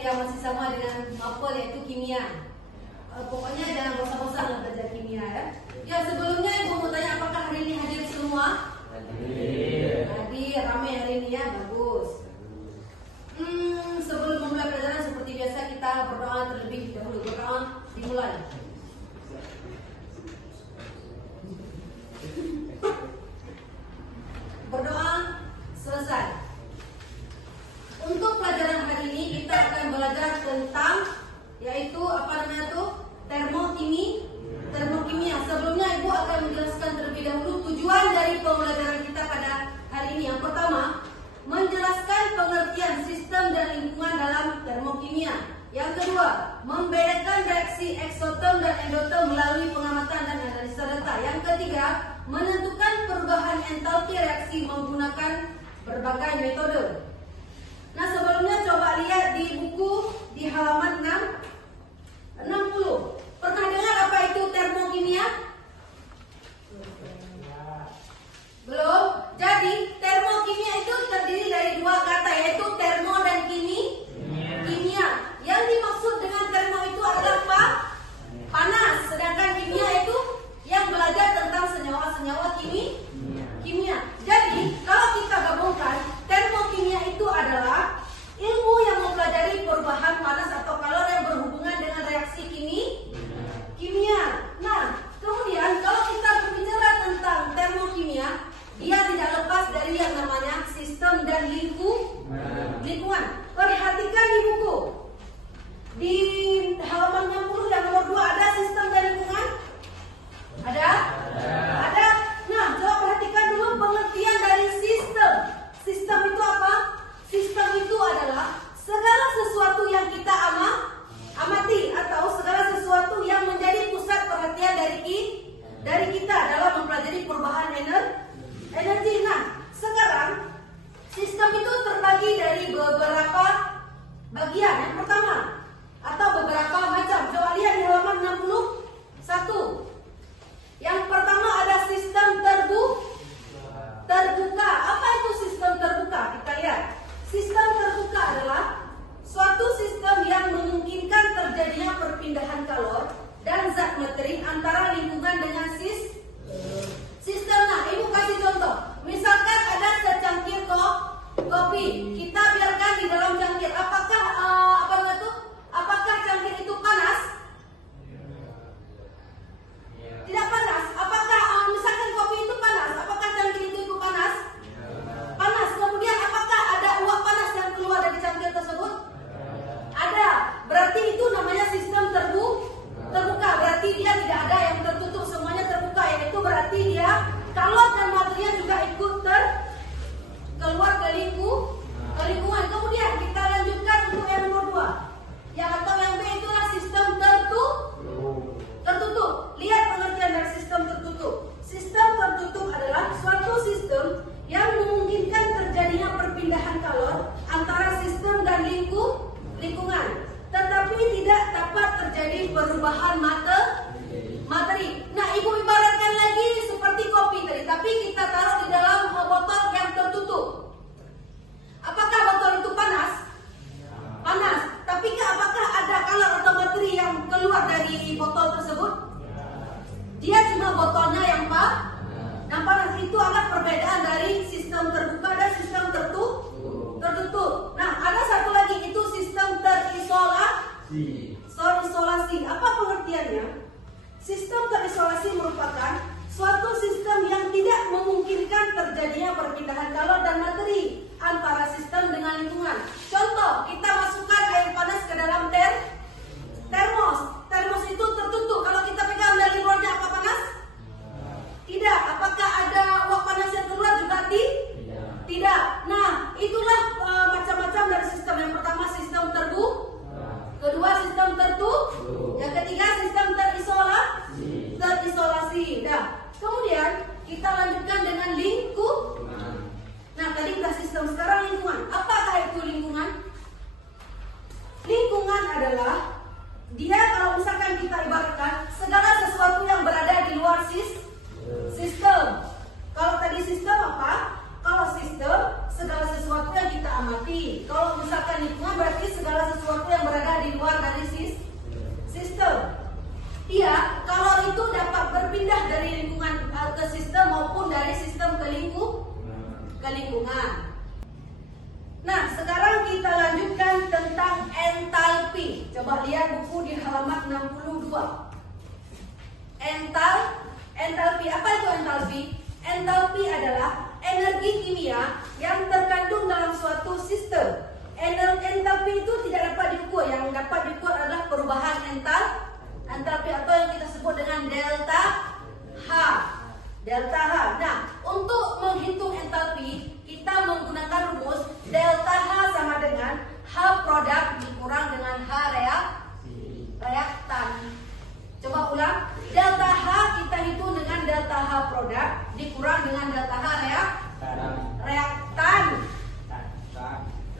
yang masih sama dengan mapel, yaitu kimia. Pokoknya jangan bosan-bosan belajar kimia ya. Ya, sebelumnya Ibu mau tanya, apakah hari ini hadir semua? Hadir. Hadir, ramai hari ini ya, bagus. Sebelum memulai pelajaran seperti biasa kita berdoa terlebih dahulu. Berdoa dimulai. Berdoa selesai. Untuk pelajaran hari ini kita akan belajar tentang yaitu apa namanya tuh? Termokimia. Sebelumnya Ibu akan menjelaskan terlebih dahulu tujuan dari pembelajaran kita pada hari ini. Yang pertama, menjelaskan pengertian sistem dan lingkungan dalam termokimia. Yang kedua, membedakan reaksi eksoterm dan endoterm melalui pengamatan dan analisa data. Yang ketiga, menentukan perubahan entalpi reaksi menggunakan berbagai metode. Nah, sebelumnya coba lihat di buku di halaman 60. Pernah dengar apa itu termokimia? Belum? Jadi, termokimia itu terdiri dari dua kata, yaitu termo dan kimia. Yang dimaksud dengan termo itu adalah apa? Panas. Sedangkan kimia itu yang belajar tentang senyawa-senyawa kimia. Jadi, kalau kita gabungkan, termokimia itu adalah ilmu yang mempelajari perubahan panas atau kalor yang berhubungan dengan reaksi kimia. Nah, kemudian kalau kita berbicara tentang termokimia, dia tidak lepas dari yang namanya sistem dan lingkungan. Perhatikan di buku. Di halaman 60 yang nomor 2 ada sistem dan lingkungan? Ada? Ada. Nah, coba perhatikan dulu pengertian dari sistem. Sistem itu apa? Sistem itu adalah segala sesuatu yang kita amati atau segala sesuatu yang menjadi pusat perhatian dari kita dalam mempelajari perubahan energi. Nah, sekarang sistem itu terbagi dari beberapa bagian. Yang pertama atau beberapa macam. Coba lihat di halaman 61. Yang pertama ada sistem terbuka. Apa itu sistem terbuka? Kita lihat. Sistem terbuka adalah suatu sistem yang memungkinkan terjadinya perpindahan kalor dan zat materi antara lingkungan dengan sistem. Nah, Ibu kasih contoh. Misalkan ada secangkir kopi. Kita biarkan di dalam cangkir. Apakah cangkir itu panas? Tidak panas. Apakah misalkan kopi itu panas? Apakah cangkir itu panas? Panas. Kemudian apakah ada uap panas yang keluar dari cangkir tersebut? Ada. Berarti itu namanya sistem terbuka. Berarti dia tidak ada yang tertutup, semuanya terbuka. Yaitu berarti dia kalor dan material juga ikut keluar ke lingkungan. Kemudian kita lanjutkan untuk yang nomor 2. Yang B itulah sistem tertutup. Lihat pengertian dari sistem tertutup. Sistem tertutup adalah suatu sistem yang memungkinkan terjadinya perpindahan kalor antara sistem dan lingkungan, tetapi tidak dapat terjadi perubahan materi. Nah, Ibu ibaratkan lagi seperti kopi tadi, tapi kita taruh di dalam botol yang tertutup. Apakah botol itu panas? Panas. Tapi apakah ada kalor atau materi yang keluar dari botol tersebut? Dia cuma botolnya yang panas. Itu adalah perbedaan dari sistem terbuka dan sistem tertutup. Nah, ada satu lagi, itu sistem terisolasi. Apa pengertiannya? Coba lihat buku di halaman 62. Entalpi. Apa itu entalpi? Entalpi adalah energi kimia yang terkandung dalam suatu sistem. Entalpi itu tidak dapat diukur. Yang dapat diukur adalah perubahan entalpi atau yang kita sebut dengan delta H. Delta H. Nah, untuk menghitung entalpi, kita menggunakan rumus delta H sama dengan H produk dikurang dengan H reaktan. Coba ulang. Delta H kita hitung dengan delta H produk dikurang dengan delta H reaktan.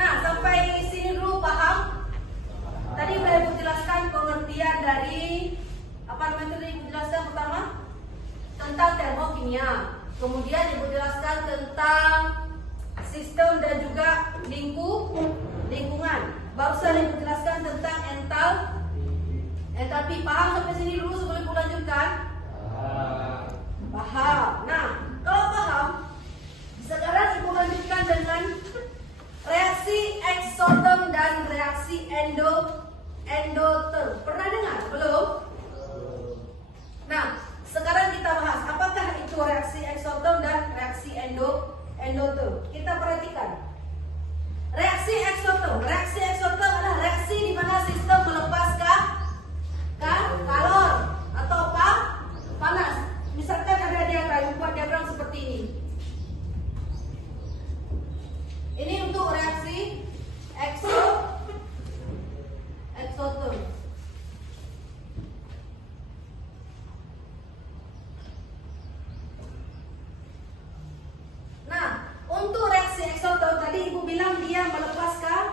Nah, sampai sini dulu paham? Tadi udah Ibu jelaskan pengertian dari apa namanya tadi Ibu jelaskan pertama tentang termokimia. Kemudian Ibu jelaskan tentang sistem dan juga lingkungan. Barusan Ibu jelaskan tentang entalpi. Paham sampai sini dulu sebelum Ibu lanjutkan? Paham. Nah, kalau paham, sekarang Ibu lanjutkan dengan reaksi eksoterm dan reaksi endoterm. Pernah dengar? Belum? Nah, sekarang kita bahas apakah itu reaksi eksoterm dan reaksi endoterm. Kita perhatikan. Reaksi eksoterm adalah reaksi di mana sistem melepaskan kalor atau panas. Misalkan ada diagram, buat diagram seperti ini. Ini untuk reaksi eksoterm. Nah, untuk reaksi eksoterm tadi Ibu bilang dia melepaskan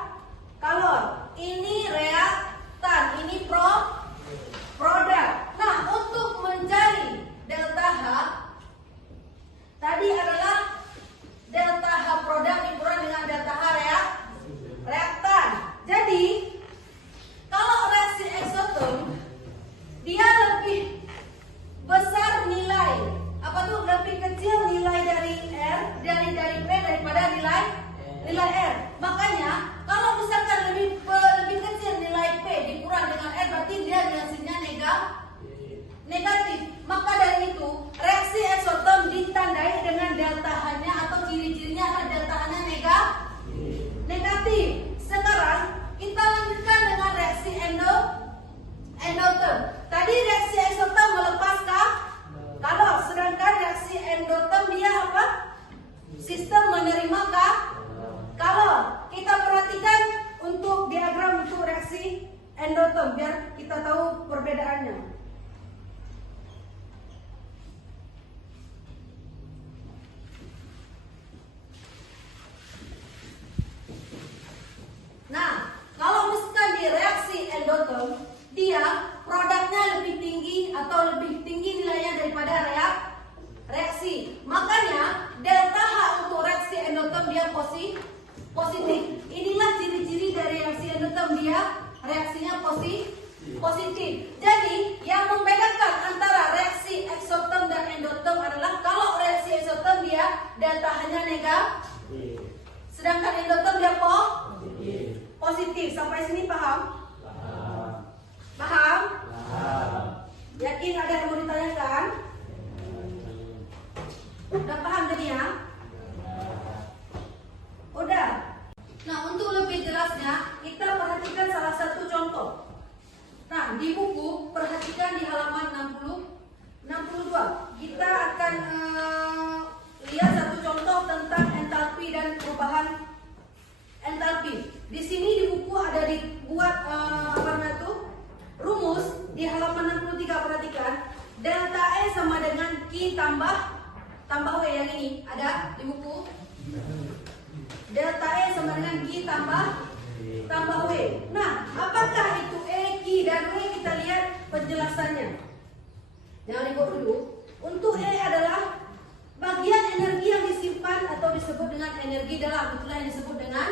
kalor. Ini reaktan, ini produk. Nah, untuk mencari delta H tadi adalah delta H produk dikurang dengan delta H reaktan. Jadi, kalau reaksi eksoterm dia lebih besar nilai, apa tuh lebih kecil nilai dari R dari P daripada nilai R. Makanya kalau misalkan lebih kecil nilai P dikurang dengan R berarti dia hasilnya negatif. Maka dari itu reaksi eksoterm ditandai dengan delta H-nya atau ciri-cirinya adalah delta H-nya negatif. Sekarang kita lanjutkan dengan reaksi endoterm. Tadi reaksi eksoterm melepaskan kalor, sedangkan reaksi endoterm dia apa? Sistem menerima kalor. Kita perhatikan untuk diagram untuk reaksi endoterm biar kita tahu perbedaannya. Nah, kalau misalkan di reaksi endoterm, dia produknya lebih tinggi atau lebih tinggi nilainya daripada reaksi. Makanya delta H untuk reaksi endoterm dia positif. Inilah ciri-ciri dari reaksi endoterm, dia reaksinya positif. Jadi yang membedakan antara reaksi eksoterm dan endoterm adalah kalau reaksi eksoterm dia delta H-nya negatif, sedangkan endoterm dia positif. Sampai sini paham? Paham? Yakin ada yang mau ditanyakan? Udah paham jadinya? Udah. Nah, untuk lebih jelasnya kita perhatikan salah satu contoh. Nah, di buku perhatikan di halaman 62. Kita akan lihat satu contoh tentang entalpi dan perubahan entalpi. Di sini di buku ada dibuat rumus di halaman 63. Perhatikan, delta E sama dengan Q tambah W. Yang ini ada di buku. Delta E sama dengan Q tambah W. Nah, apakah itu E, Q dan W? Kita lihat penjelasannya. Jangan dibuat dulu. Untuk E adalah bagian energi yang disimpan atau disebut dengan energi dalam. Itulah yang disebut dengan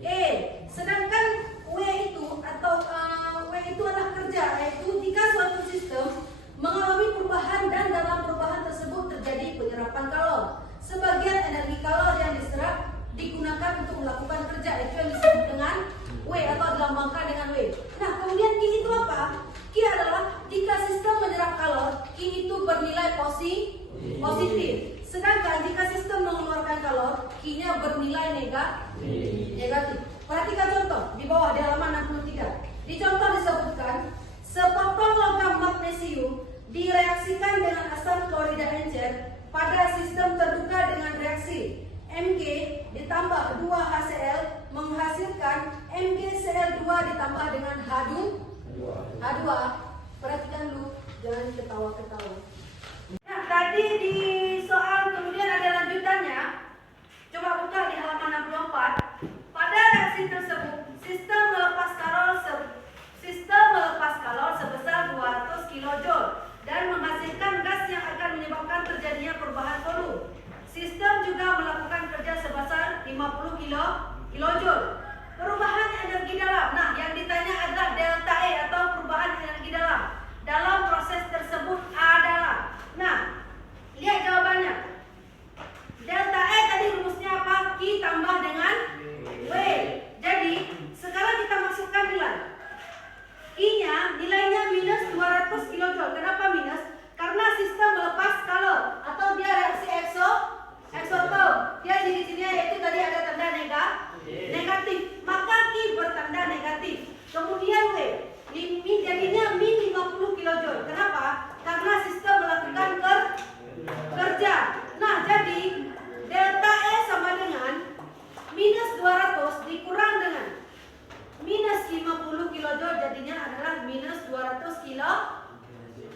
E. Sedangkan W itu adalah kerja, yaitu jika suatu sistem mengalami perubahan dan dalam perubahan tersebut terjadi penyerapan kalor. Sebagian energi kalor yang diserap digunakan untuk melakukan kerja, itu yang disebut dengan W atau dilambangkan dengan W. Nah, kemudian H2. Perhatikan dulu, jangan ketawa-ketawa. Nah, tadi di soal kemudian ada lanjutannya. Coba buka di halaman 64. Pada reaksi tersebut, sistem melepas kalor sebesar 200 kJ dan menghasilkan gas yang akan menyebabkan terjadinya perubahan volume. Sistem juga melakukan kerja sebesar 50 kJ. Perubahan energi dalam. Nah, yang ditanya adalah delta E atau perubahan energi dalam. Dalam proses tersebut adalah. Nah, lihat jawabannya. Delta E tadi rumusnya apa? Q tambah dengan W. Jadi, sekarang kita masukkan nilai. Q-nya nilainya minus 200 kJ. Kenapa minus? Karena sistem melepas kalor atau dia reaksi eksotom. Dia di sini yaitu tadi ada tanda negatif. Maka Q bertanda negatif. Kemudian W jadinya min 50 kJ. Kenapa? Karena sistem melakukan kerja. Nah, jadi delta E sama dengan minus 200 dikurang dengan minus 50 kJ, jadinya adalah minus 200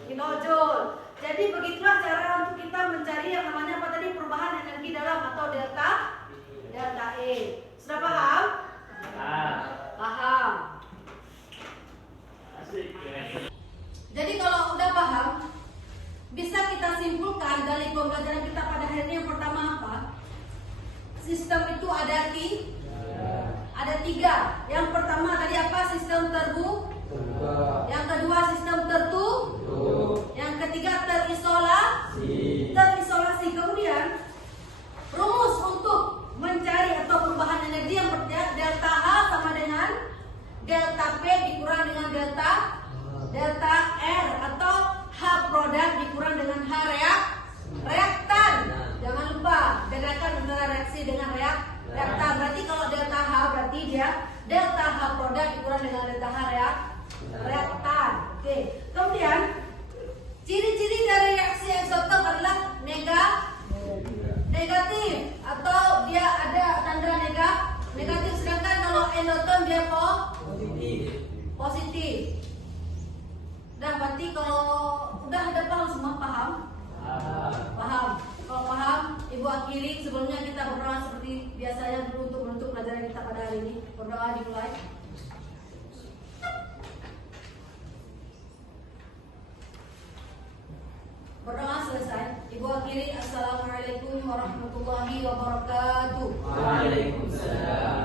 kilojoule. Jadi begitulah cara untuk kita mencari yang namanya apa tadi, perubahan energi dalam atau delta E. Sudah paham? Paham. Jadi kalau udah paham, bisa kita simpulkan dari pembelajaran kita pada hari ini. Yang pertama apa? Sistem itu ada tiga. Yang pertama tadi apa? Sistem terbuka. Yang kedua sistem tertutup. Yang ketiga terisolasi. Kemudian rumus untuk mencari atau perubahan energi yang pertama delta H sama dengan delta P dikurang dengan delta R atau H produk dikurang dengan H reaktan. Jangan lupa bedakan antara reaksi dengan reaktan. Berarti kalau delta H berarti dia delta H produk dikurang dengan delta H reaktan. Oke. Kemudian ciri-ciri dari reaksi eksotom adalah negatif atau dia ada tanda negatif, sedangkan kalau endotom dia positif. Udah, berarti kalau udah ada paham semua? Paham. Kalau paham, Ibu akhiri. Sebelumnya kita berdoa seperti biasanya dulu untuk menutup pelajaran kita pada hari ini. Berdoa dimulai. Berdoa selesai. Ibu akhiri. Assalamualaikum warahmatullahi wabarakatuh. Waalaikumsalam.